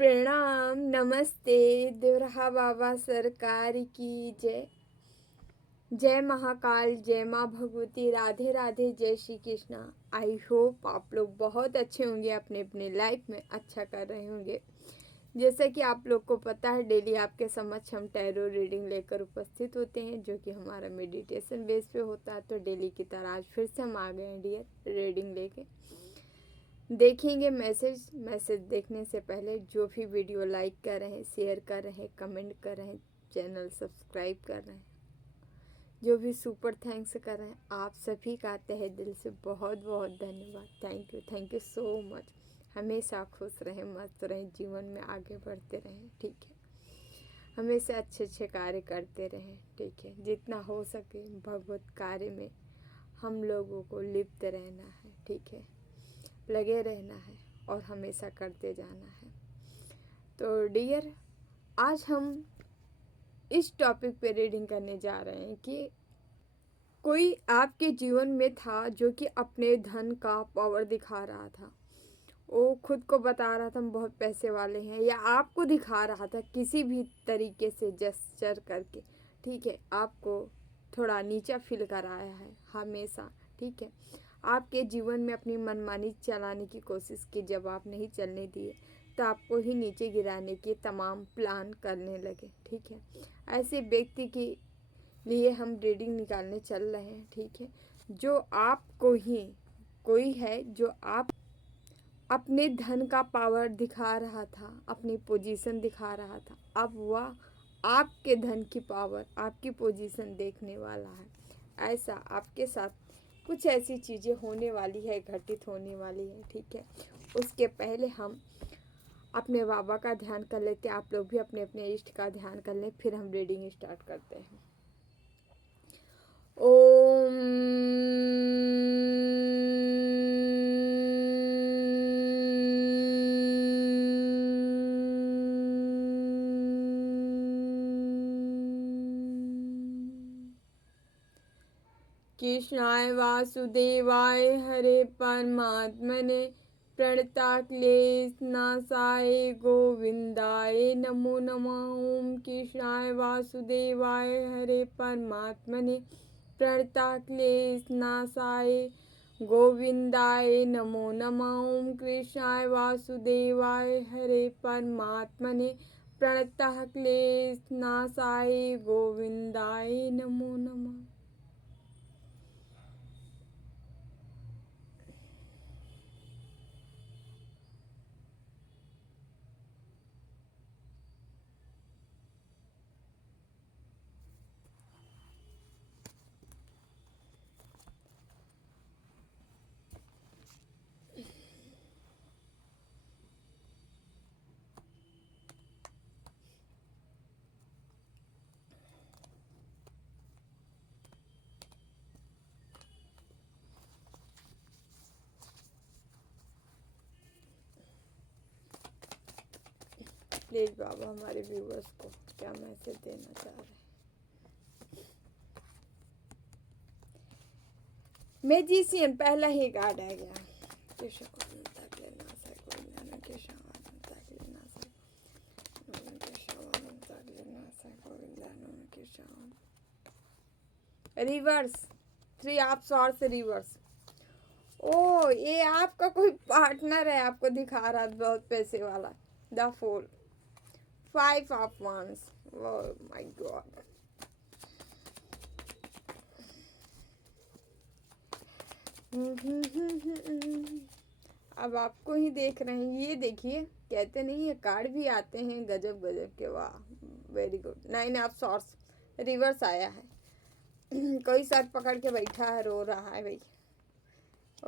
प्रणाम, नमस्ते, देवरहा बाबा सरकार की जय। जय महाकाल, जय माँ भगवती, राधे राधे, जय श्री कृष्णा। आई होप आप लोग बहुत अच्छे होंगे, अपने अपने लाइफ में अच्छा कर रहे होंगे। जैसा कि आप लोग को पता है, डेली आपके समक्ष हम टैरो रीडिंग लेकर उपस्थित होते हैं, जो कि हमारा मेडिटेशन बेस पे होता है। तो डेली की तरह आज फिर से हम आ गए हैं डियर रीडिंग लेके। देखेंगे मैसेज देखने से पहले जो भी वीडियो लाइक कर रहे हैं, शेयर कर रहे हैं, कमेंट कर रहे हैं, चैनल सब्सक्राइब कर रहे हैं, जो भी सुपर थैंक्स कर रहे हैं, आप सभी का तहे दिल से बहुत बहुत धन्यवाद। Thank you so much. हमेशा खुश रहें, मस्त रहें, जीवन में आगे बढ़ते रहें, ठीक है। हमेशा अच्छे अच्छे कार्य करते रहें, ठीक है। जितना हो सके भगवत कार्य में हम लोगों को लिप्त रहना है, ठीक है। लगे रहना है और हमेशा करते जाना है। तो डियर, आज हम इस टॉपिक पे रीडिंग करने जा रहे हैं कि कोई आपके जीवन में था जो कि अपने धन का पावर दिखा रहा था। वो खुद को बता रहा था हम बहुत पैसे वाले हैं, या आपको दिखा रहा था किसी भी तरीके से जेस्चर करके, ठीक है। आपको थोड़ा नीचा फील कराया है हमेशा, ठीक है। आपके जीवन में अपनी मनमानी चलाने की कोशिश की, जब आप नहीं चलने दिए तो आपको ही नीचे गिराने के तमाम प्लान करने लगे, ठीक है। ऐसे व्यक्ति के लिए हम रीडिंग निकालने चल रहे हैं, ठीक है। जो आपको ही कोई है जो आप अपने धन का पावर दिखा रहा था, अपनी पोजीशन दिखा रहा था। अब वह आपके धन की पावर, आपकी पोजीशन देखने वाला है। ऐसा आपके साथ कुछ ऐसी चीज़ें होने वाली है, घटित होने वाली है, ठीक है। उसके पहले हम अपने बाबा का ध्यान कर लेते हैं। आप लोग भी अपने अपने इष्ट का ध्यान कर लें, फिर हम रीडिंग स्टार्ट करते हैं। ओम कृष्णाय वासुदेवाय हरे परमात्मने प्रणताक्लेशनाशाय गोविंदाय नमो नमः। ओम कृष्णाय वासुदेवाय हरे परमात्मने प्रणताक्लेशनाशाय गोविंदाय नमो नमः। ओम कृष्णाय वासुदेवाय हरे परमात्मने प्रणतक्लेशनाशाय गोविंदाय नमो नमः। प्लीज बाबा हमारे व्यूअर्स को क्या मैसेज देना चाह रहे हैं। मैजिशियन पहला ही कार्ड आ गया। Reverse 3 of swords reverse. ओ, ये आपका कोई पार्टनर है, आपको दिखा रहा है बहुत पैसे वाला। The fool 5 of wands। Oh my god. अब आपको ही देख रहे हैं। ये देखिए, कहते नहीं है कार्ड भी आते हैं गजब गजब के। वाह, very good. 9 of swords reverse आया है। कोई सर पकड़ के बैठा है, रो रहा है। भाई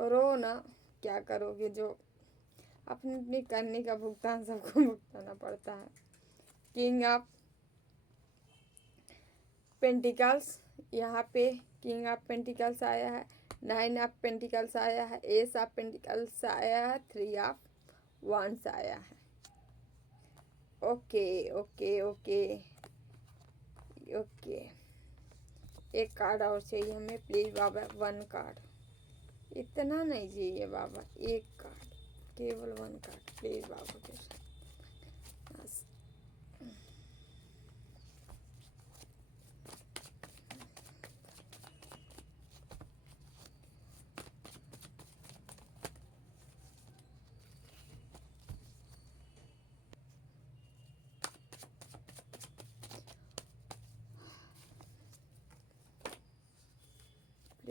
रो ना, क्या करोगे, जो अपनी अपनी करने का भुगतान सबको भुगताना पड़ता है। किंग ऑफ पेंटिकल्स, यहाँ पे किंग ऑफ पेंटिकल्स आया है, 9 ऑफ पेंटिकल्स आया है, एस ऑफ पेंटिकल्स आया है, 3 ऑफ wands आया है। ओके ओके ओके ओके, एक कार्ड और चाहिए हमें प्लीज बाबा। 1 कार्ड, इतना नहीं चाहिए बाबा, एक कार्ड, केवल 1 कार्ड प्लीज बाबा के साथ।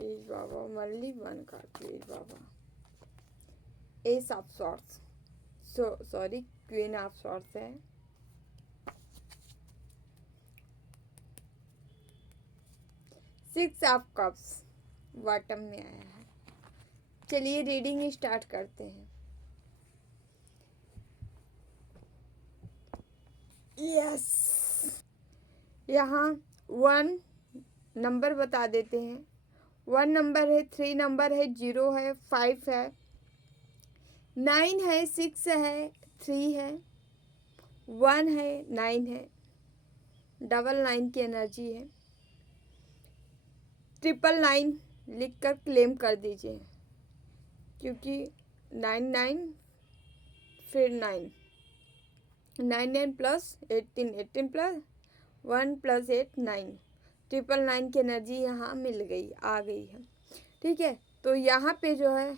प्लीज बाबा, मल्ली वन कार्ड प्लीज बाबा। Ace of swords, sorry queen of swords है। सिक्स ऑफ कप्स बॉटम में आया है। चलिए रीडिंग स्टार्ट करते हैं। यस, यहाँ 1 नंबर बता देते हैं। 1 नंबर है, 3 नंबर है, 0 है, 5 है, 9 है, 6 है, 3 है, 1 है, 9 है, 999 की एनर्जी है। 999 लिखकर क्लेम कर दीजिए, क्योंकि 99 फिर 9, 99 प्लस 18, 18 प्लस 1 प्लस 8 9, 999 की एनर्जी यहाँ मिल गई, आ गई है। ठीक है, तो यहाँ पे जो है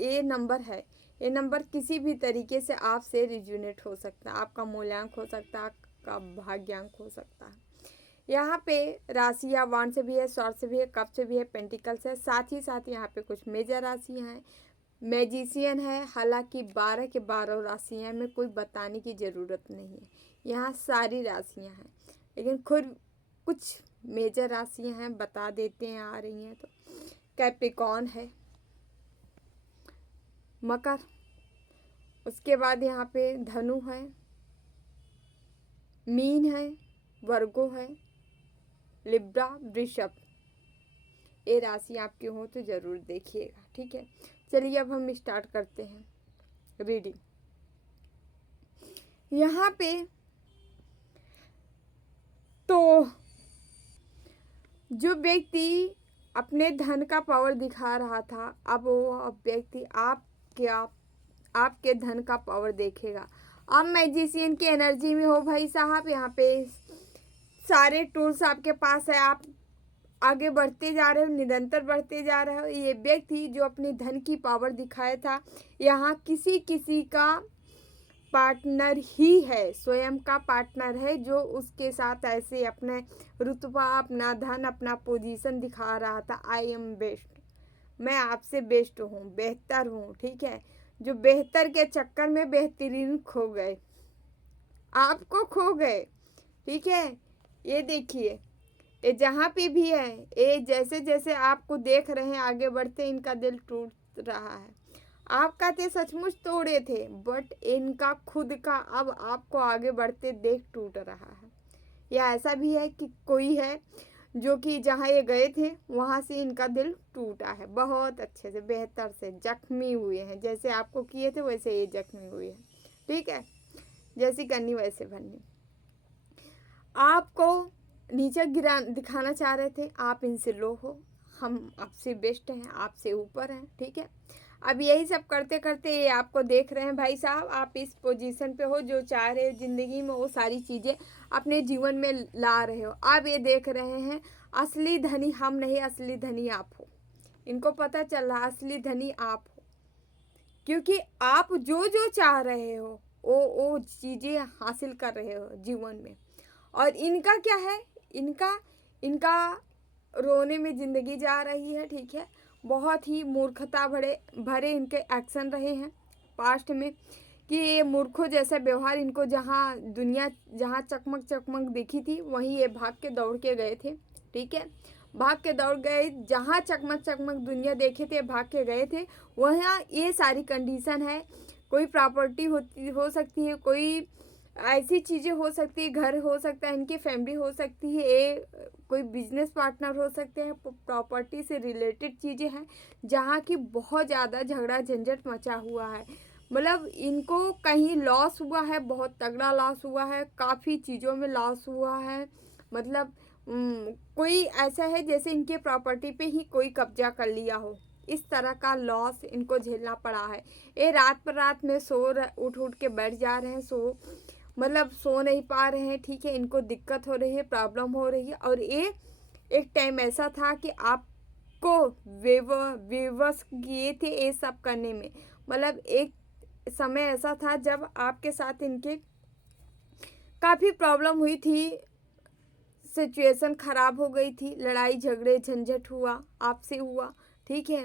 ये नंबर है, ये नंबर किसी भी तरीके से आपसे रिजोनेट हो सकता है। आपका मूल्यांक हो सकता है, आपका भाग्यांक हो सकता है। यहाँ पे राशियाँ वन से भी है, शॉर्ट से भी है, कप से भी है, पेंटिकल्स है। साथ ही साथ यहाँ पे कुछ मेजर राशियाँ हैं, मैजिशियन है। हालांकि 12 के 12 राशियाँ में कोई बताने की ज़रूरत नहीं है, यहाँ सारी राशियाँ हैं, लेकिन खुद कुछ मेजर राशियाँ हैं, बता देते हैं आ रही हैं। तो कैप्रिकॉर्न है, मकर, उसके बाद यहाँ पे धनु है, मीन है, वर्गो है, लिब्रा, वृषभ। ये राशि आपकी हो तो ज़रूर देखिएगा। ठीक है, चलिए अब हम स्टार्ट करते हैं रीडिंग। यहाँ पे तो जो व्यक्ति अपने धन का पावर दिखा रहा था, अब वो व्यक्ति आपके धन का पावर देखेगा। अब मैजिशियन की एनर्जी में हो भाई साहब। यहाँ पे सारे टूल्स आपके पास है, आप आगे बढ़ते जा रहे हो, निरंतर बढ़ते जा रहे हो। ये व्यक्ति जो अपने धन की पावर दिखाया था, यहाँ किसी का पार्टनर ही है, स्वयं का पार्टनर है, जो उसके साथ ऐसे अपने रुतबा, अपना धन, अपना पोजीशन दिखा रहा था। आई एम बेस्ट, मैं आपसे बेस्ट हूँ, बेहतर हूँ। ठीक है, जो बेहतर के चक्कर में बेहतरीन खो गए, आपको खो गए। ठीक है, ये देखिए, ये जहाँ पे भी है, ये जैसे जैसे आपको देख रहे हैं आगे बढ़ते, इनका दिल टूट रहा है। आपका थे सचमुच तोड़े थे, बट इनका खुद का अब आपको आगे बढ़ते देख टूट रहा है। या ऐसा भी है कि कोई है जो कि जहाँ ये गए थे वहाँ से इनका दिल टूटा है, बहुत अच्छे से, बेहतर से जख्मी हुए हैं। जैसे आपको किए थे वैसे ये जख्मी हुए हैं। ठीक है, जैसी करनी वैसे बननी। आपको नीचे गिरा दिखाना चाह रहे थे, आप इनसे लो हो, हम आपसे बेस्ट हैं, आपसे ऊपर हैं। ठीक है, अब यही सब करते करते ये आपको देख रहे हैं भाई साहब, आप इस पोजीशन पे हो जो चाह रहे हो ज़िंदगी में, वो सारी चीज़ें अपने जीवन में ला रहे हो। आप ये देख रहे हैं असली धनी हम नहीं, असली धनी आप हो। इनको पता चल रहा असली धनी आप हो, क्योंकि आप जो जो चाह रहे हो वो चीज़ें हासिल कर रहे हो जीवन में। और इनका क्या है, इनका रोने में ज़िंदगी जा रही है। ठीक है, बहुत ही मूर्खता भरे इनके एक्शन रहे हैं पास्ट में, कि ये मूर्खों जैसा व्यवहार, इनको जहाँ चकमक चकमक दिखी थी वहीं ये भाग के दौड़ के गए थे। ठीक है, भाग के दौड़ गए, जहाँ चकमक चकमक दुनिया देखे थे भाग के गए थे, वहाँ ये सारी कंडीशन है। कोई प्रॉपर्टी हो सकती है, कोई ऐसी चीज़ें हो सकती है, घर हो सकता है, इनकी फैमिली हो सकती है, कोई बिजनेस पार्टनर हो सकते हैं, प्रॉपर्टी से रिलेटेड चीज़ें हैं जहाँ की बहुत ज़्यादा झगड़ा झंझट मचा हुआ है। मतलब इनको कहीं लॉस हुआ है, बहुत तगड़ा लॉस हुआ है, काफ़ी चीज़ों में लॉस हुआ है। मतलब कोई ऐसा है जैसे इनके प्रॉपर्टी पे ही कोई कब्जा कर लिया हो, इस तरह का लॉस इनको झेलना पड़ा है। ये रात पर रात में उठ के बैठ जा रहे हैं, सो नहीं पा रहे हैं। ठीक है, इनको दिक्कत हो रही है, प्रॉब्लम हो रही है। और ये एक टाइम ऐसा था कि आपको विवश किए थे ये सब करने में। मतलब एक समय ऐसा था जब आपके साथ इनके काफ़ी प्रॉब्लम हुई थी सिचुएशन ख़राब हो गई थी, लड़ाई झगड़े झंझट हुआ, आपसे हुआ, ठीक है।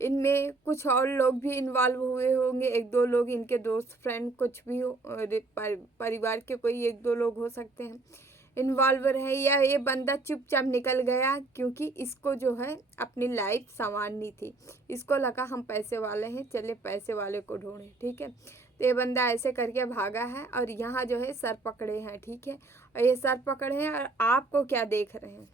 इनमें कुछ और लोग भी इन्वॉल्व हुए होंगे, 1-2 लोग, इनके दोस्त फ्रेंड कुछ भी हो, परिवार के कोई 1-2 लोग हो सकते हैं इन्वॉल्व रहे, या ये बंदा चुपचाप निकल गया क्योंकि इसको जो है अपनी लाइफ संवारनी थी। इसको लगा हम पैसे वाले हैं, चले पैसे वाले को ढूंढें, ठीक है। तो ये बंदा ऐसे करके भागा है और यहाँ जो है सर पकड़े हैं, ठीक है। और ये सर पकड़े हैं और आपको क्या देख रहे हैं,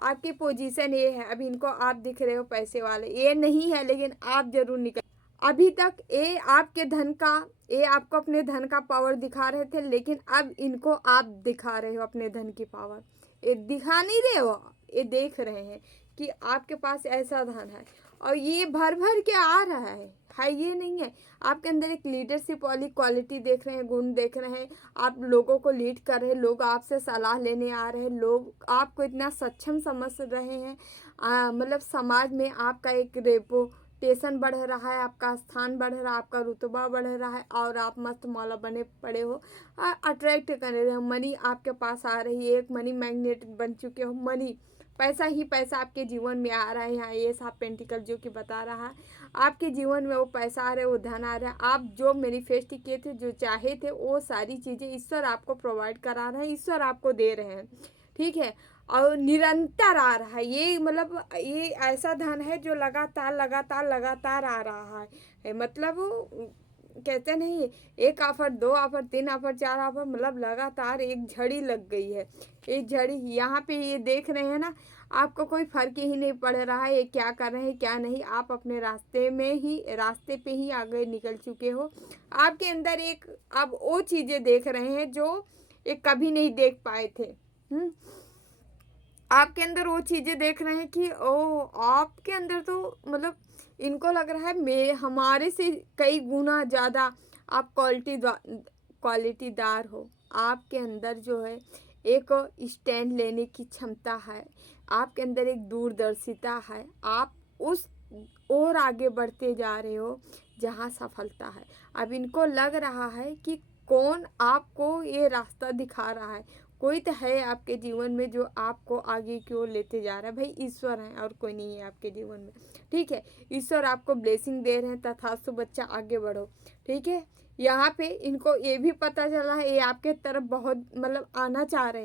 आपकी पोजीशन ये है, अभी इनको आप दिख रहे हो पैसे वाले, ये नहीं है, लेकिन आप जरूर निकल। अभी तक ये आपके धन का, ये आपको अपने धन का पावर दिखा रहे थे, लेकिन अब इनको आप दिखा रहे हो अपने धन की पावर। ये दिखा नहीं रहे हो, ये देख रहे हैं कि आपके पास ऐसा धन है और ये भर भर के आ रहा है ये नहीं है। आपके अंदर एक लीडरशिप वाली क्वालिटी देख रहे हैं, गुण देख रहे हैं, आप लोगों को लीड कर रहे हैं, लोग आपसे सलाह लेने आ रहे हैं, लोग आपको इतना सक्षम समझ रहे हैं, मतलब समाज में आपका एक रेपुटेशन बढ़ रहा है, आपका स्थान बढ़ रहा है, आपका रुतबा बढ़ रहा है और आप मस्त मौला बने पड़े हो, अट्रैक्ट कर रहे हो, मनी आपके पास आ रही है, एक मनी मैग्नेट बन चुके हो, मनी पैसा ही पैसा आपके जीवन में आ रहा है। यहाँ ये साहब पेंटिकल जो कि बता रहा है आपके जीवन में वो पैसा आ रहा है, वो धन आ रहा है, आप जो मैनिफेस्ट किए थे, जो चाहे थे, वो सारी चीज़ें ईश्वर आपको प्रोवाइड करा रहे हैं, ईश्वर आपको दे रहे हैं, ठीक है। और निरंतर आ रहा है ये, मतलब ये ऐसा धन है जो लगातार लगातार लगातार आ रहा है, मतलब कहते नहीं, 1 ऑफर 2 ऑफर 3 ऑफर 4 ऑफर, मतलब लगातार एक झड़ी लग गई है। एक झड़ी यहाँ पे ये देख रहे हैं ना, आपको कोई फर्क ही नहीं पड़ रहा है ये क्या कर रहे हैं क्या नहीं, आप अपने रास्ते पे ही आगे निकल चुके हो। आपके अंदर एक अब वो चीज़ें देख रहे हैं जो एक कभी नहीं देख पाए थे। आपके अंदर वो चीज़ें देख रहे हैं कि ओ आपके अंदर तो मतलब इनको लग रहा है हमारे से कई गुना ज़्यादा आप क्वालिटीदार हो। आपके अंदर जो है एक स्टैंड लेने की क्षमता है, आपके अंदर एक दूरदर्शिता है, आप उस और आगे बढ़ते जा रहे हो जहाँ सफलता है। अब इनको लग रहा है कि कौन आपको ये रास्ता दिखा रहा है, कोई तो है आपके जीवन में जो आपको आगे की ओर लेते जा रहा है। भाई ईश्वर है और कोई नहीं है आपके जीवन में, ठीक है। ईश्वर आपको ब्लेसिंग दे रहे हैं, तथास्तु बच्चा आगे बढ़ो, ठीक है। यहाँ पे इनको ये भी पता चला है ये आपके तरफ बहुत मतलब आना चाह रहे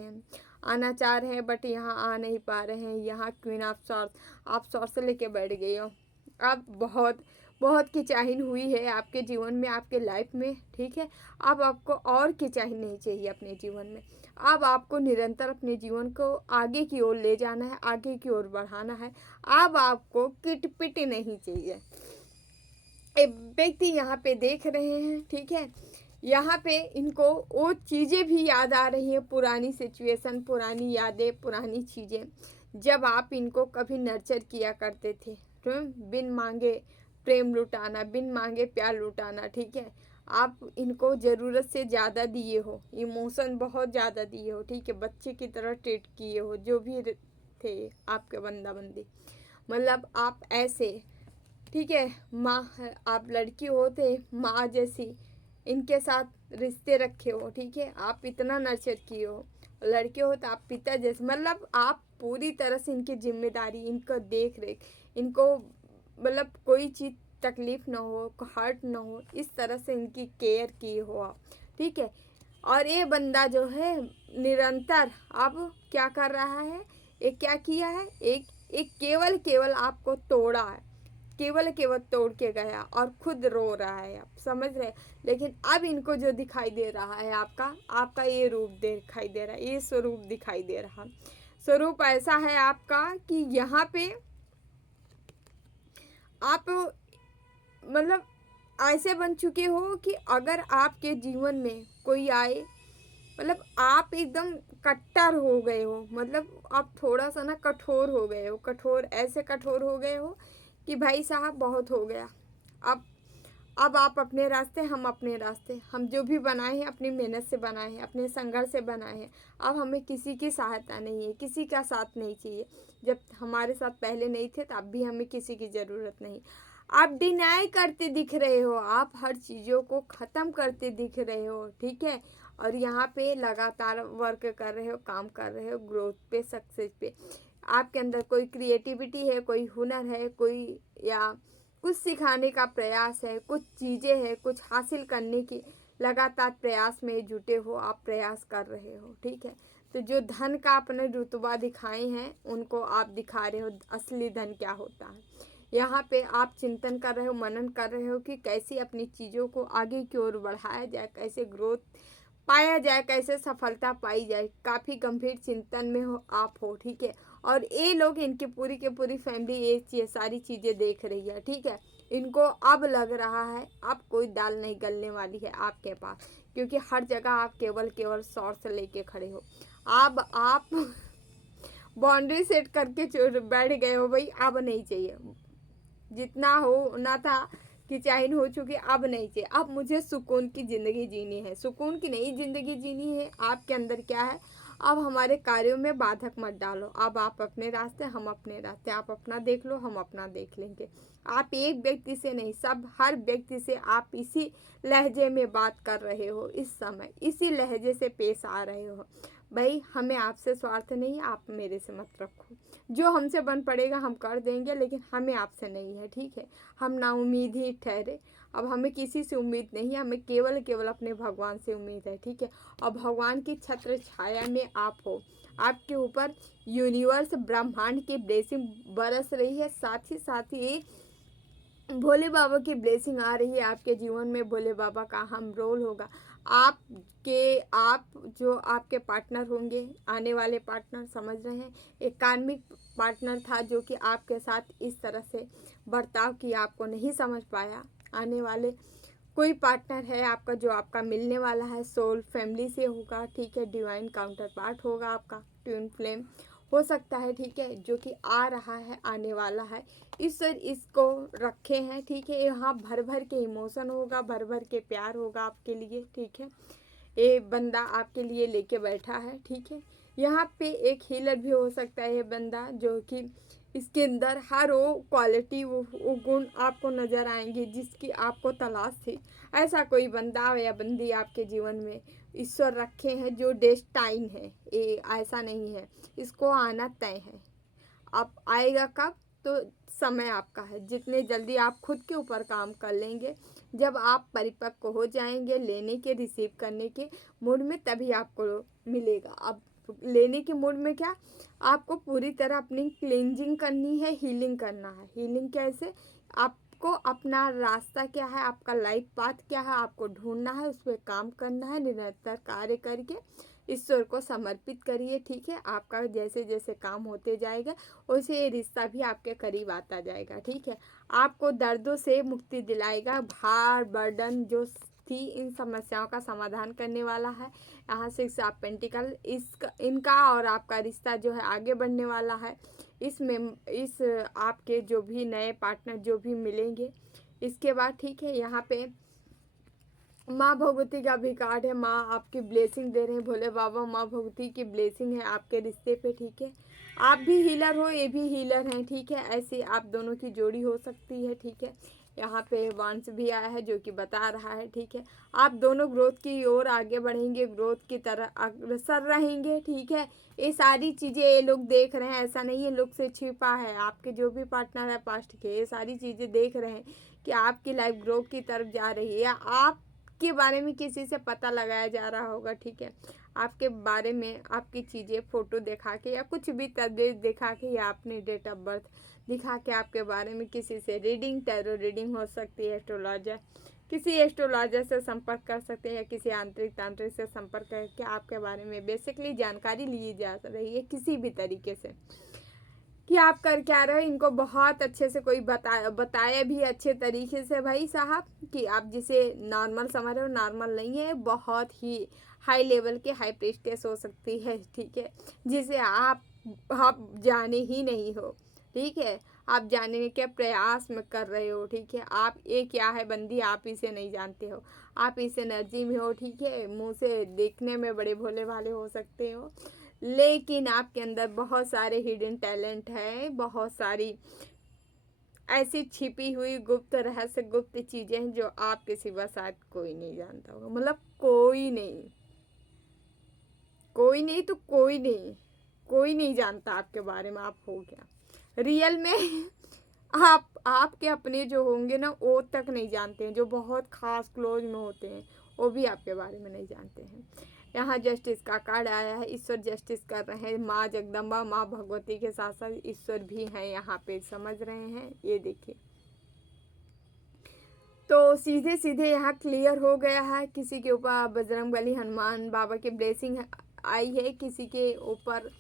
हैं बट यहाँ आ नहीं पा रहे हैं। यहाँ क्वीन ऑफ सॉर्ड्स, आप सॉर्ड से लेके बैठ गई हो। अब बहुत खिंचाइन हुई है आपके जीवन में, आपके लाइफ में, ठीक है। अब आपको और खिंचाइन नहीं चाहिए अपने जीवन में। अब आपको निरंतर अपने जीवन को आगे की ओर ले जाना है, आगे की ओर बढ़ाना है। अब आपको किटपिट नहीं चाहिए। एक व्यक्ति यहाँ पे देख रहे हैं, ठीक है। यहाँ पे इनको वो चीज़ें भी याद आ रही हैं, पुरानी सिचुएशन, पुरानी यादें, पुरानी चीज़ें, जब आप इनको कभी नर्चर किया करते थे, बिन मांगे प्रेम लुटाना, बिन मांगे प्यार लुटाना, ठीक है। आप इनको ज़रूरत से ज़्यादा दिए हो, इमोशन बहुत ज़्यादा दिए हो, ठीक है। बच्चे की तरह ट्रीट किए हो जो भी थे आपके बंदा बंदी, मतलब आप ऐसे, ठीक है। माँ, आप लड़की होते माँ जैसी इनके साथ रिश्ते रखे हो, ठीक है। आप इतना नर्चर किए हो। लड़के हो तो आप पिता जैसे, मतलब आप पूरी तरह से इनकी जिम्मेदारी, इनको देख रेख, इनको मतलब कोई चीज़ तकलीफ़ ना हो, हर्ट ना हो, इस तरह से इनकी केयर किए हो आप, ठीक है। और ये बंदा जो है निरंतर अब क्या कर रहा है, एक क्या किया है, एक केवल आपको तोड़ा है, केवल तोड़ के गया और खुद रो रहा है, आप समझ रहे। लेकिन अब इनको जो दिखाई दे रहा है आपका ये रूप दिखाई दे रहा है, ये स्वरूप दिखाई दे रहा। स्वरूप ऐसा है आपका कि यहाँ पे आप मतलब ऐसे बन चुके हो कि अगर आपके जीवन में कोई आए, मतलब आप एकदम कट्टर हो गए हो, मतलब आप थोड़ा सा ना कठोर हो गए हो, ऐसे कठोर हो गए हो कि भाई साहब बहुत हो गया। अब आप अपने रास्ते, हम अपने रास्ते, हम जो भी बनाए हैं अपनी मेहनत से बनाए हैं, अपने संघर्ष से बनाए हैं। अब हमें किसी की सहायता नहीं है, किसी का साथ नहीं चाहिए। जब हमारे साथ पहले नहीं थे तब भी हमें किसी की ज़रूरत नहीं। आप डिनाई करते दिख रहे हो, आप हर चीज़ों को ख़त्म करते दिख रहे हो, ठीक है। और यहाँ पे लगातार वर्क कर रहे हो, काम कर रहे हो ग्रोथ पे, सक्सेस पे। आपके अंदर कोई क्रिएटिविटी है, कोई हुनर है, कोई या कुछ सिखाने का प्रयास है, कुछ चीज़ें हैं, कुछ हासिल करने की लगातार प्रयास में जुटे हो, आप प्रयास कर रहे हो, ठीक है। तो जो धन का अपने रुतबा दिखाए हैं उनको आप दिखा रहे हो असली धन क्या होता है। यहाँ पे आप चिंतन कर रहे हो, मनन कर रहे हो कि कैसे अपनी चीज़ों को आगे की ओर बढ़ाया जाए, कैसे ग्रोथ पाया जाए, कैसे सफलता पाई जाए। काफ़ी गंभीर चिंतन में हो आप हो, ठीक है। और ये लोग, इनकी पूरी की पूरी फैमिली ये सारी चीज़ें देख रही है, ठीक है। इनको अब लग रहा है अब कोई दाल नहीं गलने वाली है आपके पास, क्योंकि हर जगह आप केवल शॉर्ट्स लेके खड़े हो। अब आप बाउंड्री सेट करके बैठ गए हो, भाई अब नहीं चाहिए, जितना हो ना था कि चाइन हो चुकी, अब नहीं चाहिए, अब मुझे सुकून की ज़िंदगी जीनी है। सुकून की नई ज़िंदगी जीनी है। आपके अंदर क्या है, अब हमारे कार्यों में बाधक मत डालो। अब आप अपने रास्ते, हम अपने रास्ते, आप अपना देख लो, हम अपना देख लेंगे। आप एक व्यक्ति से नहीं, सब हर व्यक्ति से आप इसी लहजे में बात कर रहे हो, इस समय इसी लहजे से पेश आ रहे हो। भाई हमें आपसे स्वार्थ नहीं, आप मेरे से मत रखो। जो हमसे बन पड़ेगा हम कर देंगे, लेकिन हमें आपसे नहीं है, ठीक है। हम ना उम्मीद ही ठहरे। अब हमें किसी से उम्मीद नहीं है, हमें केवल अपने भगवान से उम्मीद है, ठीक है। और भगवान की छत्र छाया में आप हो। आपके ऊपर यूनिवर्स, ब्रह्मांड की ब्लेसिंग बरस रही है। साथ ही भोले बाबा की ब्लेसिंग आ रही है आपके जीवन में। भोले बाबा का अहम रोल होगा। आप जो आपके पार्टनर होंगे, आने वाले पार्टनर, समझ रहे हैं, एक कार्मिक पार्टनर था जो कि आपके साथ इस तरह से बर्ताव किया, आपको नहीं समझ पाया। आने वाले कोई पार्टनर है आपका जो आपका मिलने वाला है, सोल फैमिली से होगा, ठीक है। डिवाइन काउंटर पार्ट होगा आपका, ट्विन फ्लेम हो सकता है, ठीक है, जो कि आ रहा है, आने वाला है। ईश्वर इसको रखे हैं, ठीक है। यहाँ भर भर के इमोशन होगा, भर भर के प्यार होगा आपके लिए, ठीक है। ये बंदा आपके लिए लेके बैठा है, ठीक है। यहाँ पे एक हीलर भी हो सकता है ये बंदा, जो कि इसके अंदर हर वो क्वालिटी, वो गुण आपको नज़र आएंगे जिसकी आपको तलाश थी। ऐसा कोई बंदा या बंदी आपके जीवन में ईश्वर रखे हैं जो डेस्टाइन है, ये ऐसा नहीं है, इसको आना तय है। अब आएगा कब, तो समय आपका है। जितने जल्दी आप खुद के ऊपर काम कर लेंगे, जब आप परिपक्व हो जाएंगे लेने के, रिसीव करने के मूड में, तभी आपको मिलेगा। अब लेने के मूड में क्या, आपको पूरी तरह अपनी क्लींजिंग करनी है, हीलिंग करना है। हीलिंग कैसे, आपको अपना रास्ता क्या है, आपका लाइफ पाथ क्या है, आपको ढूंढना है, उस पर काम करना है, निरंतर कार्य करके ईश्वर को समर्पित करिए, ठीक है। आपका जैसे जैसे काम होते जाएगा वैसे ये रिश्ता भी आपके करीब आता जाएगा, ठीक है। आपको दर्दों से मुक्ति दिलाएगा, भार बर्डन जो थी, इन समस्याओं का समाधान करने वाला है। यहाँ से आप पेंटिकल इनका और आपका रिश्ता जो है आगे बढ़ने वाला है। इस आपके जो भी नए पार्टनर जो भी मिलेंगे इसके बाद, ठीक है। यहाँ पे माँ भगवती का भी कार्ड है। माँ आपकी ब्लेसिंग दे रहे हैं, भोले बाबा माँ भगवती की ब्लेसिंग है आपके रिश्ते पे, ठीक है। आप भी हीलर हो, ये भी हीलर हैं, ठीक है। ऐसी आप दोनों की जोड़ी हो सकती है, ठीक है। यहाँ पे वांस भी आया है जो कि बता रहा है, ठीक है। आप दोनों ग्रोथ की ओर आगे बढ़ेंगे, ग्रोथ की तरह अग्रसर रहेंगे, ठीक है। ये सारी चीज़ें ये लोग देख रहे हैं, ऐसा नहीं है लोग से छिपा है। आपके जो भी पार्टनर है पास्ट के, ये सारी चीज़ें देख रहे हैं कि आपकी लाइफ ग्रोथ की तरफ जा रही है, या आप के बारे में किसी से पता लगाया जा रहा होगा, ठीक है। आपके बारे में आपकी चीज़ें फ़ोटो दिखा के या कुछ भी तस्वीर दिखा के या अपनी डेट ऑफ बर्थ दिखा के आपके बारे में किसी से रीडिंग, टैरो रीडिंग हो सकती है, एस्ट्रोलॉजर, किसी एस्ट्रोलॉजर से संपर्क कर सकते हैं, या किसी आंतरिक तांत्रिक से संपर्क करके आपके बारे में बेसिकली जानकारी ली जा रही है किसी भी तरीके से कि आप कर क्या रहे हो। इनको बहुत अच्छे से कोई बताया भी अच्छे तरीके से भाई साहब, कि आप जिसे नॉर्मल समझ रहे हो नॉर्मल नहीं है, बहुत ही हाई लेवल के हाई प्रीस्टेस हो सकती है, ठीक है। जिसे आप जाने ही नहीं हो, ठीक है। आप जानने के प्रयास में कर रहे हो, ठीक है। आप ये क्या है बंदी, आप इसे नहीं जानते हो, आप इस एनर्जी में हो, ठीक है। मुँह से देखने में बड़े भोले भाले हो सकते हो, लेकिन आपके अंदर बहुत सारे हिडन टैलेंट है, बहुत सारी ऐसी छिपी हुई गुप्त रहस्य गुप्त चीजें हैं जो आपके सिवा शायद कोई नहीं जानता होगा, मतलब कोई नहीं, कोई नहीं तो कोई नहीं, कोई नहीं जानता आपके बारे में आप हो क्या रियल में। आपके अपने जो होंगे ना वो तक नहीं जानते हैं, जो बहुत खास क्लोज में होते हैं वो भी आपके बारे में नहीं जानते हैं। यहाँ जस्टिस का कार्ड आया है, ईश्वर जस्टिस कर रहे हैं, माँ जगदम्बा माँ भगवती के साथ साथ ईश्वर भी हैं यहाँ पे, समझ रहे हैं, ये देखिए। तो सीधे सीधे यहाँ क्लियर हो गया है, किसी के ऊपर बजरंगबली हनुमान बाबा की ब्लेसिंग आई है, किसी के ऊपर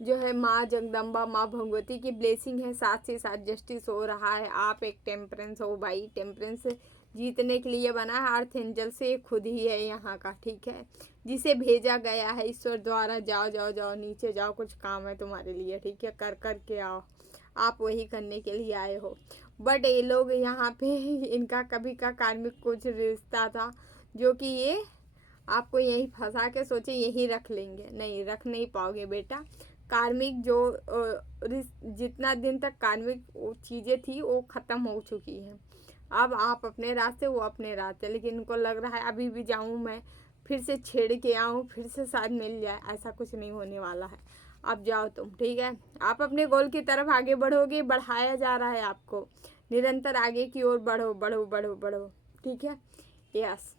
जो है माँ जगदम्बा माँ भगवती की ब्लेसिंग है, साथ ही साथ जस्टिस हो रहा है। आप एक टेम्परेंस हो भाई, टेम्परेंस जीतने के लिए बना है, अर्थ एंजल से खुद ही है यहाँ का, ठीक है, जिसे भेजा गया है ईश्वर द्वारा, जाओ जाओ जाओ नीचे जाओ, कुछ काम है तुम्हारे लिए, ठीक है, कर कर के आओ, आप वही करने के लिए आए हो। बट ये लोग यहाँ पे इनका कभी का कार्मिक कुछ रिश्ता था जो कि ये आपको यहीं फंसा के सोचे यहीं रख लेंगे, नहीं रख नहीं पाओगे बेटा। कार्मिक जो जितना दिन तक कार्मिक चीज़ें थी वो ख़त्म हो चुकी हैं, अब आप अपने रास्ते वो अपने रास्ते, लेकिन इनको लग रहा है अभी भी जाऊँ मैं फिर से छेड़ के आऊँ फिर से शायद मिल जाए, ऐसा कुछ नहीं होने वाला है। अब जाओ तुम, ठीक है, आप अपने गोल की तरफ आगे बढ़ोगे, बढ़ाया जा रहा है आपको, निरंतर आगे की ओर बढ़ो बढ़ो बढ़ो बढ़ो, ठीक है, यस,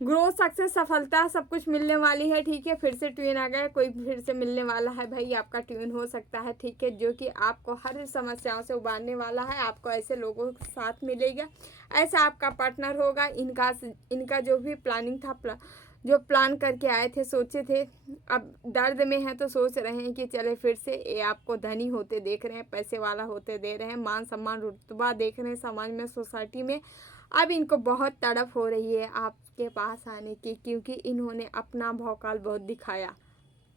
ग्रोथ सक्सेस सफलता सब कुछ मिलने वाली है, ठीक है। फिर से ट्यून आ गया, कोई फिर से मिलने वाला है भाई, आपका ट्यून हो सकता है, ठीक है, जो कि आपको हर समस्याओं से उबारने वाला है, आपको ऐसे लोगों के साथ मिलेगा, ऐसा आपका पार्टनर होगा। इनका जो भी प्लानिंग था, जो प्लान करके आए थे, सोचे थे, अब दर्द में हैं तो सोच रहे हैं कि चले फिर से, ये आपको धनी होते देख रहे हैं, पैसे वाला होते दे रहे हैं, मान सम्मान रुतबा देख रहे हैं समाज में, सोसाइटी में। अब इनको बहुत तड़प हो रही है आपके पास आने की, क्योंकि इन्होंने अपना भौकाल बहुत दिखाया,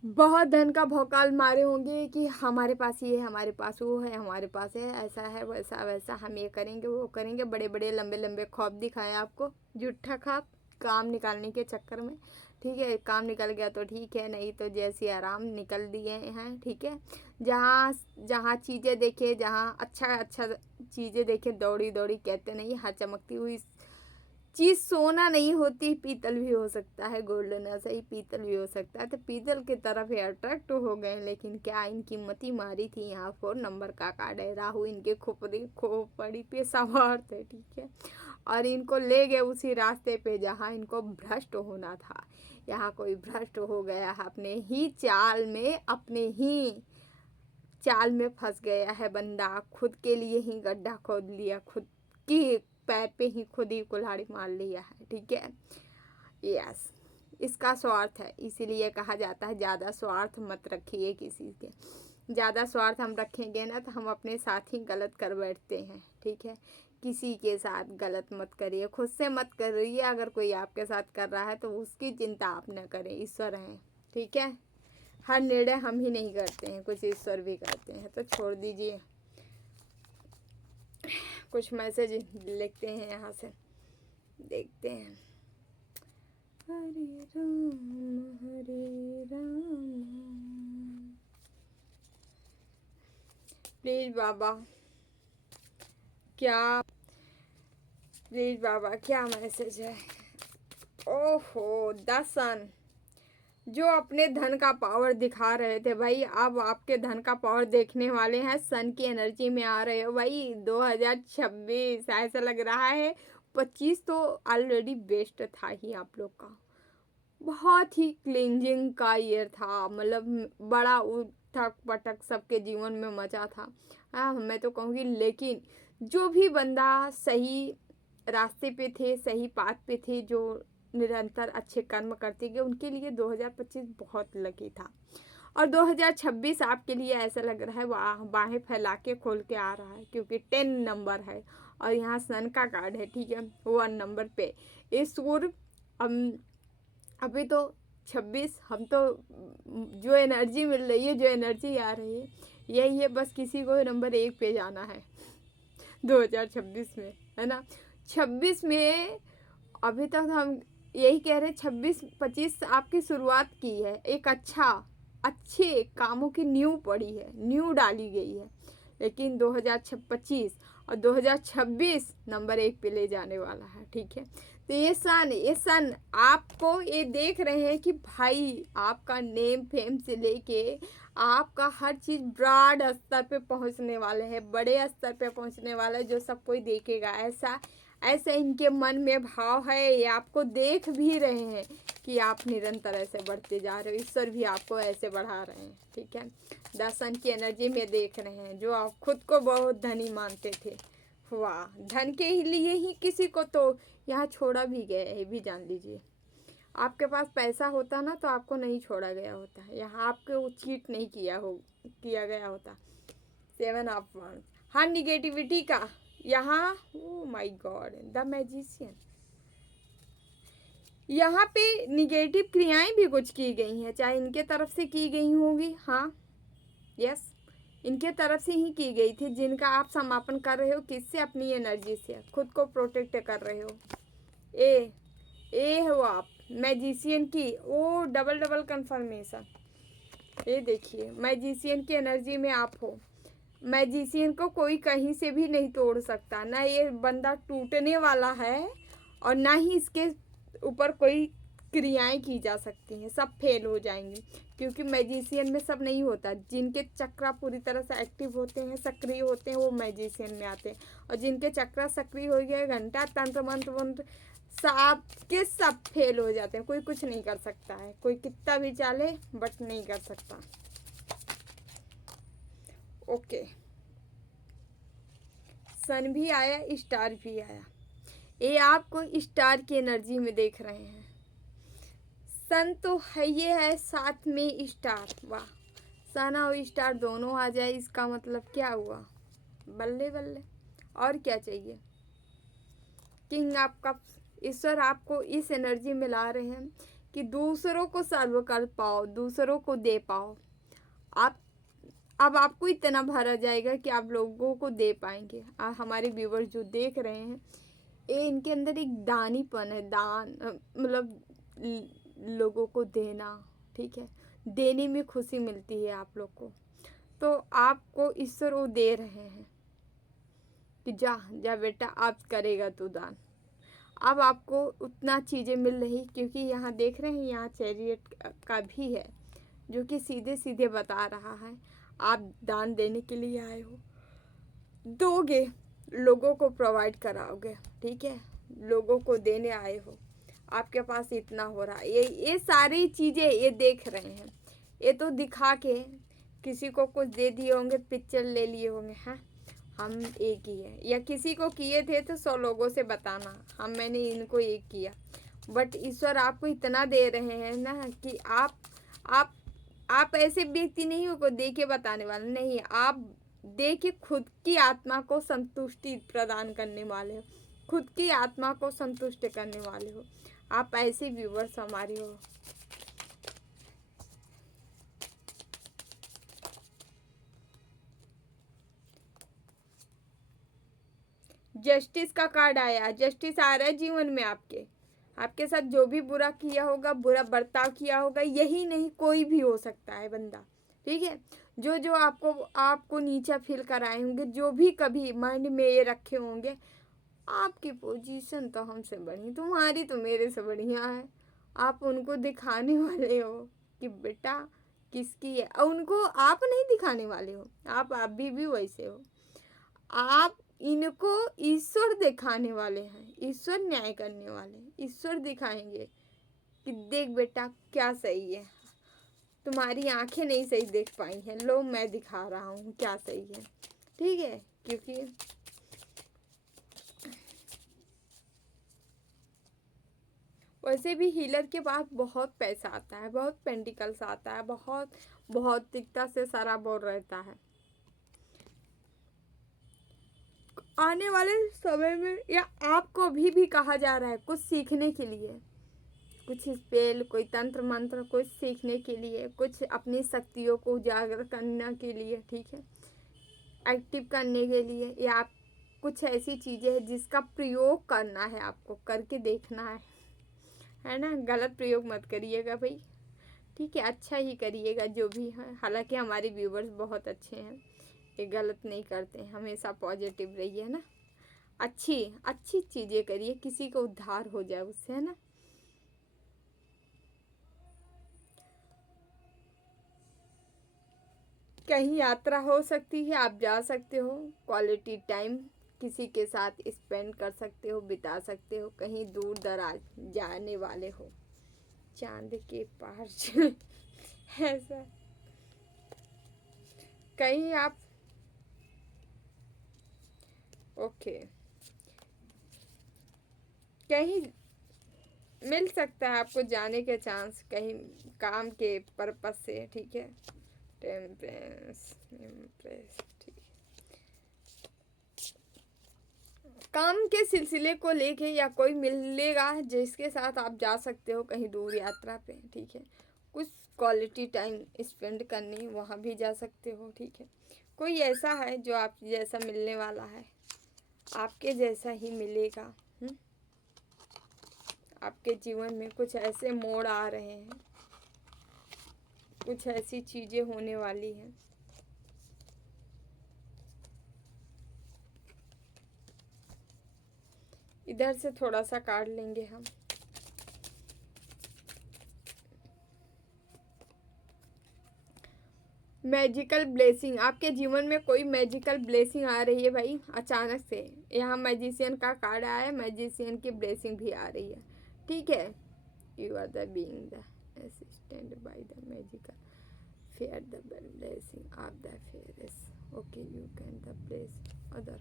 बहुत धन का भौकाल मारे होंगे कि हमारे पास ये है, हमारे पास वो है, हमारे पास है, ऐसा है, वैसा वैसा, हम ये करेंगे वो करेंगे, बड़े बड़े लंबे लंबे ख्वाब दिखाए आपको, झूठा ख्वाब, काम निकालने के चक्कर में, ठीक है, काम निकल गया तो ठीक है, नहीं तो जैसे आराम निकल दिए हैं, ठीक है। जहाँ जहाँ चीज़ें देखे, जहाँ अच्छा अच्छा चीज़ें देखे, दौड़ी दौड़ी, कहते नहीं हर चमकती हुई चीज़ सोना नहीं होती, पीतल भी हो सकता है, गोल्डन ऐसा ही पीतल भी हो सकता है, तो पीतल की तरफ ये अट्रैक्ट हो गए, लेकिन क्या इनकी मती मारी थी। यहाँ 4 नंबर का कार्ड है, राहु इनके खोपड़ी पे सवार थे, ठीक है, और इनको ले गए उसी रास्ते पे जहाँ इनको भ्रष्ट होना था। यहाँ कोई भ्रष्ट हो गया है, अपने ही चाल में फंस गया है बंदा, खुद के लिए ही गड्ढा खोद लिया, खुद की पैर पे ही खुद ही कुल्हाड़ी मार लिया है, ठीक है, यस, इसका स्वार्थ है, इसीलिए कहा जाता है ज़्यादा स्वार्थ मत रखिए किसी के, ज़्यादा स्वार्थ हम रखेंगे ना तो हम अपने साथ ही गलत कर बैठते हैं, ठीक है, किसी के साथ गलत मत करिए, खुद से मत करिए, अगर कोई आपके साथ कर रहा है तो उसकी चिंता आप न करें, ईश्वर हैं, ठीक है, हर निर्णय हम ही नहीं करते हैं, कुछ ईश्वर भी करते हैं, तो छोड़ दीजिए। कुछ मैसेज लिखते हैं यहाँ से, देखते हैं। हरे राम प्लीज बाबा, क्या मैसेज है। ओहो, द सन, जो अपने धन का पावर दिखा रहे थे भाई, अब आपके धन का पावर देखने वाले हैं, सन की एनर्जी में आ रहे हो भाई। 2026 ऐसा लग रहा है, 25 तो ऑलरेडी बेस्ट था ही आप लोग का, बहुत ही क्लिंजिंग का ईयर था, मतलब बड़ा उठक पटक सबके जीवन में मचा था। हाँ, मैं तो कहूँगी, लेकिन जो भी बंदा सही रास्ते पे थे, सही पाथ पे थे, जो निरंतर अच्छे कर्म करते गए, उनके लिए 2025 बहुत लकी था, और 2026 आपके लिए ऐसा लग रहा है बाहें फैला के खोल के आ रहा है, क्योंकि 10 नंबर है और यहाँ सन का कार्ड है, ठीक है, 1 नंबर पे ये सूर्य। अभी तो 26, हम तो जो एनर्जी मिल रही है, जो एनर्जी आ रही है, यही है, बस किसी को नंबर 1 पे जाना है 2026 में, है ना। 26 में अभी तक हम यही कह रहे हैं, 26-25 आपकी शुरुआत की है, एक अच्छे कामों की नींव पड़ी है, नींव डाली गई है, लेकिन 2025 और 2026 नंबर 1 पे ले जाने वाला है। ठीक है, तो ये सन आपको ये देख रहे हैं कि भाई आपका नेम फेम से लेके आपका हर चीज़ ब्रॉड स्तर पे पहुंचने वाले हैं, बड़े स्तर पे पहुंचने वाला है, जो सब कोई देखेगा। ऐसा ऐसे इनके मन में भाव है, ये आपको देख भी रहे हैं कि आप निरंतर ऐसे बढ़ते जा रहे हो। ईश्वर भी आपको ऐसे बढ़ा रहे हैं। ठीक है, दर्शन की एनर्जी में देख रहे हैं। जो आप खुद को बहुत धनी मानते थे, वाह, धन के लिए ही किसी को तो यहाँ छोड़ा भी गया है, भी जान लीजिए। आपके पास पैसा होता ना तो आपको नहीं छोड़ा गया होता, यहाँ आपको चीट नहीं किया गया होता। 7 ऑफ वांड्स, हर निगेटिविटी का यहाँ, oh my God, the magician, यहाँ पे निगेटिव क्रियाएं भी कुछ की गई हैं, चाहे इनके तरफ से की गई होंगी। हाँ, यस, इनके तरफ से ही की गई थी, जिनका आप समापन कर रहे हो। किससे? अपनी एनर्जी से खुद को प्रोटेक्ट कर रहे हो। ए हो आप मैजिशियन की, ओ डबल कंफर्मेशन। ये देखिए, मैजिशियन की एनर्जी में आप हो। मैजिशियन को कोई कहीं से भी नहीं तोड़ सकता, ना ये बंदा टूटने वाला है और ना ही इसके ऊपर कोई क्रियाएं की जा सकती हैं, सब फेल हो जाएंगी। क्योंकि मैजिशियन में सब नहीं होता। जिनके चक्रा पूरी तरह से एक्टिव होते हैं, सक्रिय होते हैं, वो मैजिशियन में आते हैं। और जिनके चक्रा सक्रिय हो गया, घंटा तंत्र मंत्र सब के सब फेल हो जाते हैं। कोई कुछ नहीं कर सकता है, कोई कितना भी चाले बट नहीं कर सकता। ओके, सन भी आया, स्टार भी आया। ये आपको स्टार की एनर्जी में देख रहे हैं। सन तो है, ये है, साथ में स्टार। वाह, सन और स्टार दोनों आ जाए, इसका मतलब क्या हुआ? बल्ले बल्ले, और क्या चाहिए? किंग आपका ईश्वर आपको इस एनर्जी में ला रहे हैं कि दूसरों को सर्व कर पाओ, दूसरों को दे पाओ। आप अब आपको इतना भरा जाएगा कि आप लोगों को दे पाएंगे। हमारे व्यूवर्स जो देख रहे हैं, ये इनके अंदर एक दानीपन है, दान मतलब लोगों को देना। ठीक है, देने में खुशी मिलती है आप लोग को। तो आपको ईश्वर वो दे रहे हैं कि जा जा बेटा, आप करेगा तू दान। अब आपको उतना चीज़ें मिल रही, क्योंकि यहाँ देख रहे हैं, यहाँ चैरियट का भी है, जो कि सीधे सीधे बता रहा है आप दान देने के लिए आए हो, दोगे, लोगों को प्रोवाइड कराओगे। ठीक है, लोगों को देने आए हो, आपके पास इतना हो रहा है। ये सारी चीज़ें ये देख रहे हैं। ये तो दिखा के किसी को कुछ दे दिए होंगे, पिक्चर ले लिए होंगे, हाँ हम एक ही है, या किसी को किए थे तो 100 लोगों से बताना मैंने इनको एक किया। बट ईश्वर आपको इतना दे रहे हैं ना कि आप ऐसे व्यक्ति नहीं हो को दे के बताने वाले नहीं, आप दे के खुद की आत्मा को संतुष्टि प्रदान करने वाले हो, खुद की आत्मा को संतुष्ट करने वाले हो। आप ऐसे व्यूवर्स हमारे हो। जस्टिस का कार्ड आया, जस्टिस आ रहा है जीवन में आपके साथ जो भी बुरा किया होगा, बुरा बर्ताव किया होगा, यही नहीं कोई भी हो सकता है बंदा। ठीक है, जो आपको नीचा फील कराए होंगे, जो भी कभी माइंड में ये रखे होंगे, आपकी पोजीशन तो हमसे बढ़ी, तुम्हारी तो मेरे से बढ़िया है, आप उनको दिखाने वाले हो कि बेटा किसकी है। उनको आप नहीं दिखाने वाले हो, आप अभी भी वैसे हो। आप इनको ईश्वर दिखाने वाले हैं, ईश्वर न्याय करने वाले हैं। ईश्वर दिखाएंगे कि देख बेटा क्या सही है, तुम्हारी आंखें नहीं सही देख पाई हैं, लो मैं दिखा रहा हूँ क्या सही है। ठीक है, क्योंकि वैसे भी हीलर के पास बहुत पैसा आता है, बहुत पेंटिकल्स आता है, बहुत भौतिकता से सराबोर रहता है। आने वाले समय में या आपको अभी भी कहा जा रहा है कुछ सीखने के लिए, कुछ स्पेल, कोई तंत्र मंत्र, कुछ सीखने के लिए, कुछ अपनी शक्तियों को उजागर करने के लिए, ठीक है, एक्टिव करने के लिए, या आप कुछ ऐसी चीज़ें हैं जिसका प्रयोग करना है, आपको करके देखना है ना। गलत प्रयोग मत करिएगा भाई, ठीक है, अच्छा ही करिएगा जो भी है। हालांकि हमारे व्यूवर्स बहुत अच्छे हैं, ये गलत नहीं करते, हमेशा पॉजिटिव रहिए ना, अच्छी अच्छी चीज़ें करिए, किसी को उद्धार हो जाए उससे, है ना। कहीं यात्रा हो सकती है, आप जा सकते हो, क्वालिटी टाइम किसी के साथ स्पेंड कर सकते हो, बिता सकते हो, कहीं दूर दराज जाने वाले हो, चांद के पार ऐसा कहीं आप, ओके, कहीं मिल सकता है आपको जाने के चांस, कहीं काम के पर्पस से, ठीक है। टेम्परेंस इम्प्रेस, ठीक है, काम के सिलसिले को लेके या कोई मिलेगा जिसके साथ आप जा सकते हो कहीं दूर यात्रा पे, ठीक है। कुछ क्वालिटी टाइम स्पेंड करने वहाँ भी जा सकते हो, ठीक है। कोई ऐसा है जो आप जैसा मिलने वाला है, आपके जैसा ही मिलेगा। आपके जीवन में कुछ ऐसे मोड़ आ रहे हैं, कुछ ऐसी चीज़ें होने वाली हैं। इधर से थोड़ा सा काट लेंगे हम। मैजिकल ब्लेसिंग, आपके जीवन में कोई मैजिकल ब्लेसिंग आ रही है भाई अचानक से। यहाँ मैजिशियन का कार्ड आया है, मैजिशियन की ब्लेसिंग भी आ रही है, ठीक है। You are the being the assistant by the magical fair the blessing of the fairs, okay you can the bless other.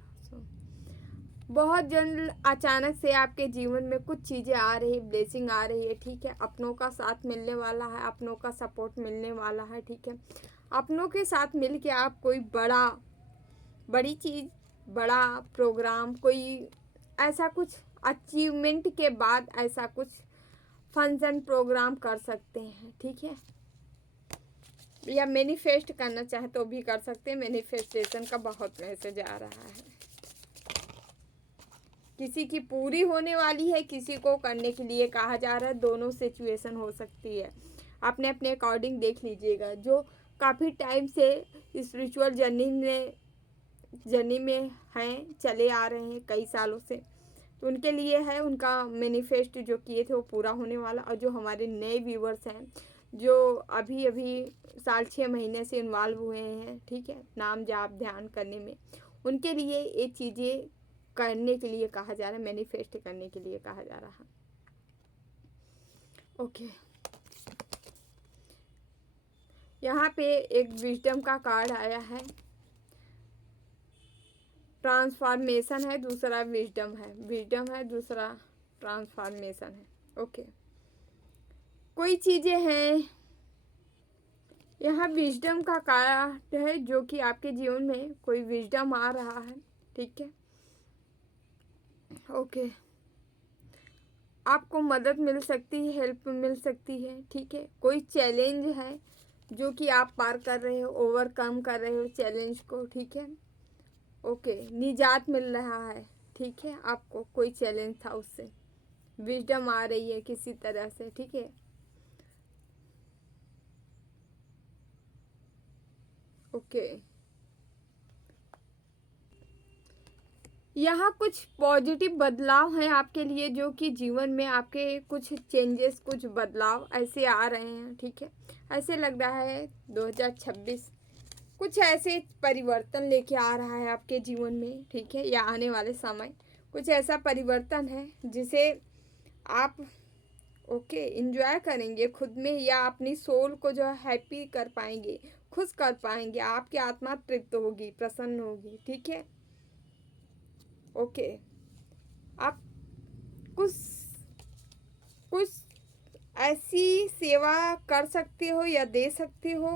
बहुत जल्द अचानक से आपके जीवन में कुछ चीज़ें आ रही, ब्लेसिंग आ रही है, ठीक है। अपनों का साथ मिलने वाला है, अपनों का सपोर्ट मिलने वाला है, ठीक है। अपनों के साथ मिल के आप कोई बड़ी चीज़, बड़ा प्रोग्राम, कोई ऐसा कुछ अचीवमेंट के बाद ऐसा कुछ फंक्शन प्रोग्राम कर सकते हैं, ठीक है। या मैनिफेस्ट करना चाहे तो भी कर सकते हैं, मैनिफेस्टेशन का बहुत मैसेज आ रहा है। किसी की पूरी होने वाली है, किसी को करने के लिए कहा जा रहा है, दोनों सिचुएशन हो सकती है। आपने अपने अकॉर्डिंग देख लीजिएगा। जो काफ़ी टाइम से स्पिरिचुअल जर्नी में हैं, चले आ रहे हैं कई सालों से, तो उनके लिए है, उनका मैनिफेस्ट जो किए थे वो पूरा होने वाला। और जो हमारे नए व्यूवर्स हैं, जो अभी अभी 6 महीने से इन्वॉल्व हुए हैं, ठीक है, नाम जाप ध्यान करने में, उनके लिए ये चीज़ें करने के लिए कहा जा रहा है, मैनिफेस्ट करने के लिए कहा जा रहा है, ओके। यहाँ पे एक विजडम का कार्ड आया है, ट्रांसफॉर्मेशन है, दूसरा विजडम है, दूसरा ट्रांसफॉर्मेशन है, ओके। कोई चीज़ें हैं, यहाँ विजडम का कार्ड है, जो कि आपके जीवन में कोई विजडम आ रहा है, ठीक है, ओके। आपको मदद मिल सकती है, हेल्प मिल सकती है, ठीक है। कोई चैलेंज है जो कि आप पार कर रहे हो, ओवरकम कर रहे हो चैलेंज को, ठीक है, ओके। निजात मिल रहा है, ठीक है। आपको कोई चैलेंज था उससे विजडम आ रही है किसी तरह से, ठीक है, ओके। यहाँ कुछ पॉजिटिव बदलाव हैं आपके लिए, जो कि जीवन में आपके कुछ चेंजेस, कुछ बदलाव ऐसे आ रहे हैं, ठीक है। ऐसे लग रहा है 2026 कुछ ऐसे परिवर्तन लेके आ रहा है आपके जीवन में, ठीक है। या आने वाले समय कुछ ऐसा परिवर्तन है जिसे आप, ओके, एंजॉय करेंगे खुद में, या अपनी सोल को जो है हैप्पी कर पाएंगे, खुश कर पाएंगे, आपकी आत्मा तृप्त होगी, प्रसन्न होगी, ठीक है, ओके। आप कुछ कुछ ऐसी सेवा कर सकते हो या दे सकते हो,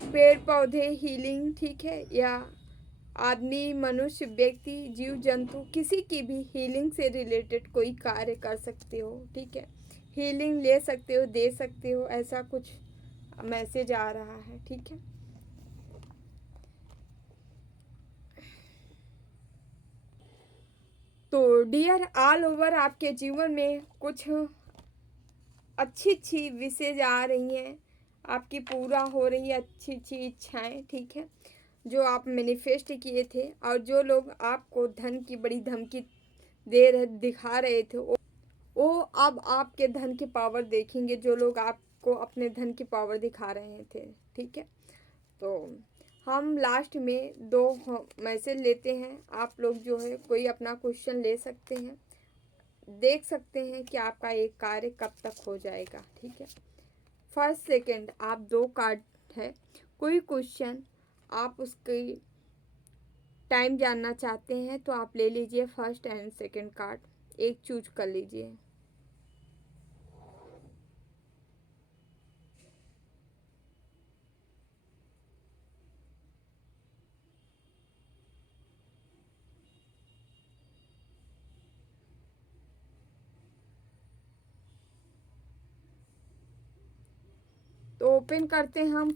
पेड़ पौधे हीलिंग, ठीक है, या आदमी, मनुष्य, व्यक्ति, जीव जंतु, किसी की भी हीलिंग से रिलेटेड कोई कार्य कर सकते हो, ठीक है। हीलिंग ले सकते हो, दे सकते हो, ऐसा कुछ मैसेज आ रहा है, ठीक है। तो डियर ऑल ओवर, आपके जीवन में कुछ अच्छी अच्छी विशेष आ रही हैं, आपकी पूरा हो रही है अच्छी अच्छी इच्छाएं, ठीक है, जो आप मैनिफेस्ट किए थे। और जो लोग आपको धन की बड़ी धमकी दिखा रहे थे, वो अब आपके धन की पावर देखेंगे, जो लोग आपको अपने धन की पावर दिखा रहे थे, ठीक है। तो हम लास्ट में 2 मैसेज लेते हैं। आप लोग जो है कोई अपना क्वेश्चन ले सकते हैं, देख सकते हैं कि आपका एक कार्य कब तक हो जाएगा, ठीक है। फर्स्ट सेकंड आप 2 कार्ड है, कोई क्वेश्चन आप उसकी टाइम जानना चाहते हैं तो आप ले लीजिए फर्स्ट एंड सेकंड कार्ड, एक चूज कर लीजिए। तो ओपन करते हैं हम।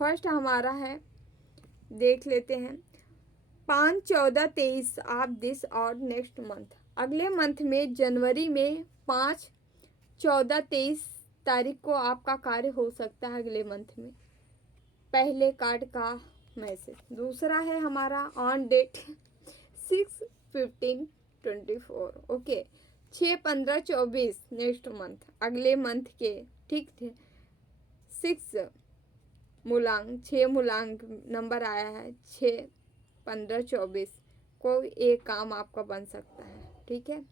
फर्स्ट हमारा है, देख लेते हैं। 5, 14, 23 आप दिस और नेक्स्ट मंथ, अगले मंथ में जनवरी में 5, 14, 23 तारीख को आपका कार्य हो सकता है अगले मंथ में। पहले कार्ड का मैसेज। दूसरा है हमारा on date 6, 15, 24, okay, 6, 15, 24 next month, अगले मंथ के, ठीक थे। 6 मूलांक, 6 मूलांक नंबर आया है, 6, 15, 24 कोई एक काम आपका बन सकता है, ठीक है।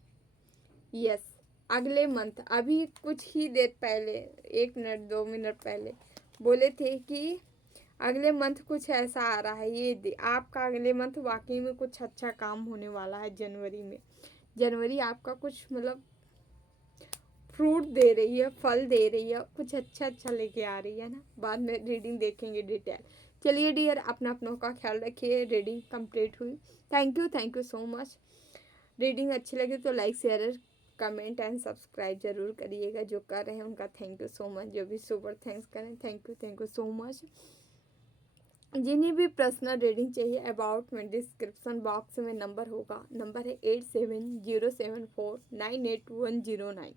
यस, अगले मंथ, अभी कुछ ही देर पहले, 1 मिनट 2 मिनट पहले बोले थे कि अगले मंथ कुछ ऐसा आ रहा है। ये आपका अगले मंथ वाकई में कुछ अच्छा काम होने वाला है जनवरी में। जनवरी आपका कुछ मतलब फ्रूट दे रही है, फल दे रही है, कुछ अच्छा अच्छा लेके आ रही है ना। बाद में रीडिंग देखेंगे डिटेल। चलिए डियर, अपना अपनों का ख्याल रखिए। रीडिंग कंप्लीट हुई। Thank you so much. Reading अच्छी लगे तो like share comment and subscribe जरूर करिएगा। जो कर रहे हैं उनका थैंक यू सो मच, जो भी सुपर थैंक्स करें थैंक यू सो मच। जिन्हें भी पर्सनल रीडिंग चाहिए अबाउट में डिस्क्रिप्शन बॉक्स में नंबर होगा, नंबर है 8707498109।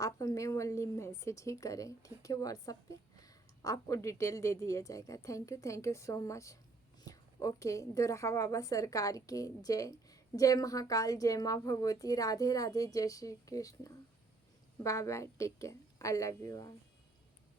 आप हमें ओनली मैसेज ही करें, ठीक है, व्हाट्सएप पे आपको डिटेल दे दिया जाएगा। Thank you so much. Okay, Durha Baba Sarkar की जय। जय महाकाल, जय माँ भगवती, राधे राधे, जय Shri Krishna. Bye bye, take care, I love you all.